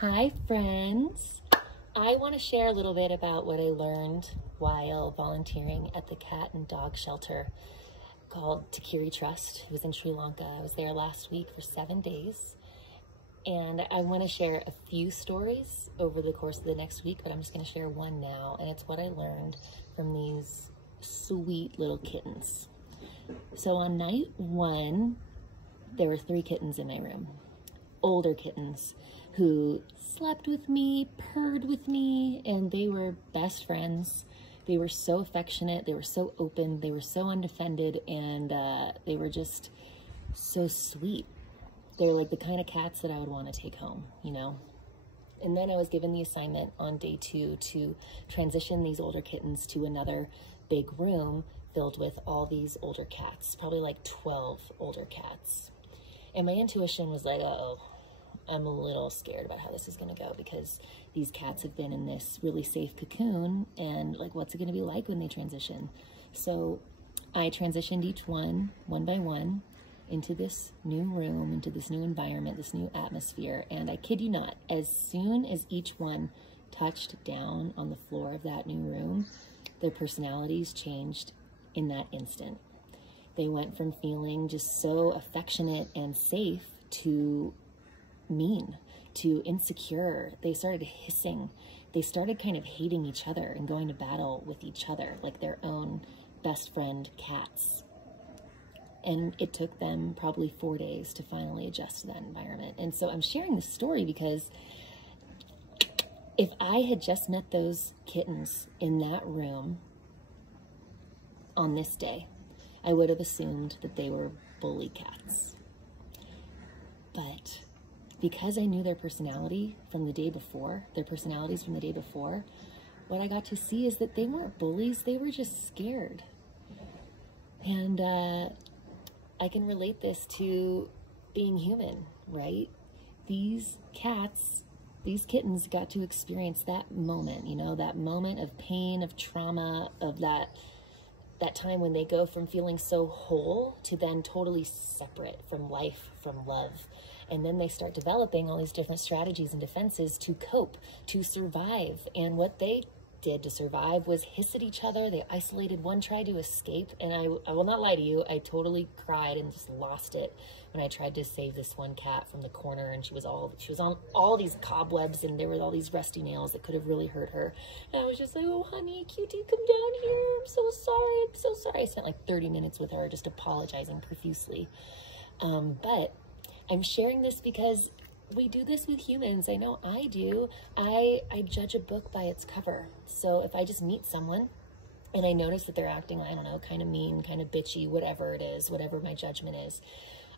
Hi friends! I want to share a little bit about what I learned while volunteering at the cat and dog shelter called Takiri Trust. It was in Sri Lanka. I was there last week for 7 days. And I want to share a few stories over the course of the next week, but I'm just going to share one now. And it's what I learned from these sweet little kittens. So on night one, there were 3 kittens in my room. Older kittens who slept with me, purred with me, and they were best friends. They were so affectionate, they were so open, they were so undefended, and they were just so sweet. They're like the kind of cats that I would want to take home, you know? And then I was given the assignment on day 2 to transition these older kittens to another big room filled with all these older cats, probably like 12 older cats. And my intuition was like, uh-oh, I'm a little scared about how this is going to go because these cats have been in this really safe cocoon, and like, what's it going to be like when they transition? So I transitioned each one by one into this new room, into this new environment, this new atmosphere. And I kid you not, as soon as each one touched down on the floor of that new room, their personalities changed in that instant. They went from feeling just so affectionate and safe to mean, to insecure. They started hissing. They started kind of hating each other and going to battle with each other like their own best friend cats. And it took them probably 4 days to finally adjust to that environment. And so I'm sharing this story because if I had just met those kittens in that room on this day, I would have assumed that they were bully cats. But because I knew their personality from the day before, their personalities from the day before, what I got to see is that they weren't bullies, they were just scared. And I can relate this to being human, right? These cats, these kittens got to experience that moment, you know, that moment of pain, of trauma, of that time when they go from feeling so whole to then totally separate from life, from love. And then they start developing all these different strategies and defenses to cope, to survive. And what they did to survive was hiss at each other. They isolated. One tried to escape. And I will not lie to you, I totally cried and just lost it when I tried to save this one cat from the corner. And she was on all these cobwebs, and there were all these rusty nails that could have really hurt her. And I was just like, oh, honey, cutie, come down here. I'm so sorry. I'm so sorry. I spent like 30 minutes with her just apologizing profusely. But I'm sharing this because we do this with humans. I know I do. I judge a book by its cover. So if I just meet someone and I notice that they're acting, I don't know, kind of mean, kind of bitchy, whatever it is, whatever my judgment is,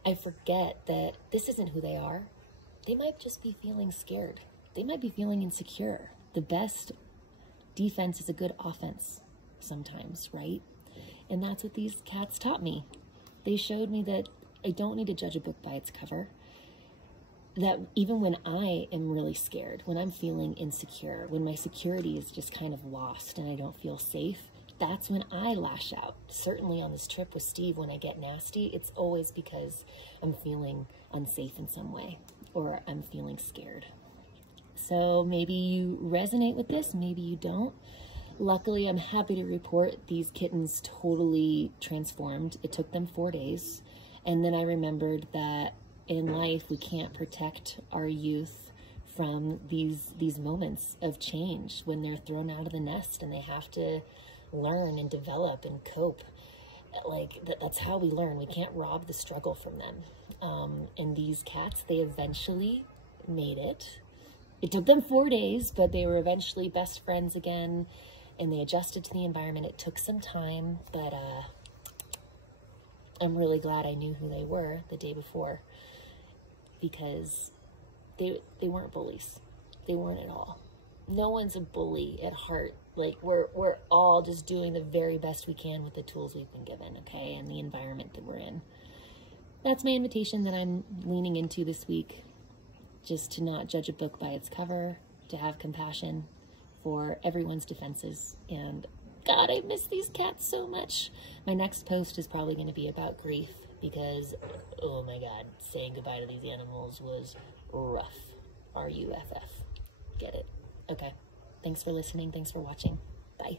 I forget that this isn't who they are. They might just be feeling scared. They might be feeling insecure. The best defense is a good offense sometimes, right? And that's what these cats taught me. They showed me that I don't need to judge a book by its cover. That even when I am really scared, when I'm feeling insecure, when my security is just kind of lost and I don't feel safe, that's when I lash out. Certainly on this trip with Steve, when I get nasty, it's always because I'm feeling unsafe in some way or I'm feeling scared. So maybe you resonate with this, maybe you don't. Luckily, I'm happy to report these kittens totally transformed. It took them 4 days. And then I remembered that in life, we can't protect our youth from these moments of change when they're thrown out of the nest and they have to learn and develop and cope. Like, that's how we learn. We can't rob the struggle from them. And these cats, they eventually made it. It took them 4 days, but they were eventually best friends again, and they adjusted to the environment. It took some time, but I'm really glad I knew who they were the day before, because they weren't bullies. They weren't at all. No one's a bully at heart. Like, we're all just doing the very best we can with the tools we've been given, okay, and the environment that we're in. That's my invitation that I'm leaning into this week, just to not judge a book by its cover, to have compassion for everyone's defenses. And God, I miss these cats so much. My next post is probably going to be about grief, because, oh my God, saying goodbye to these animals was rough. R-U-F-F. Get it? Okay. Thanks for listening. Thanks for watching. Bye.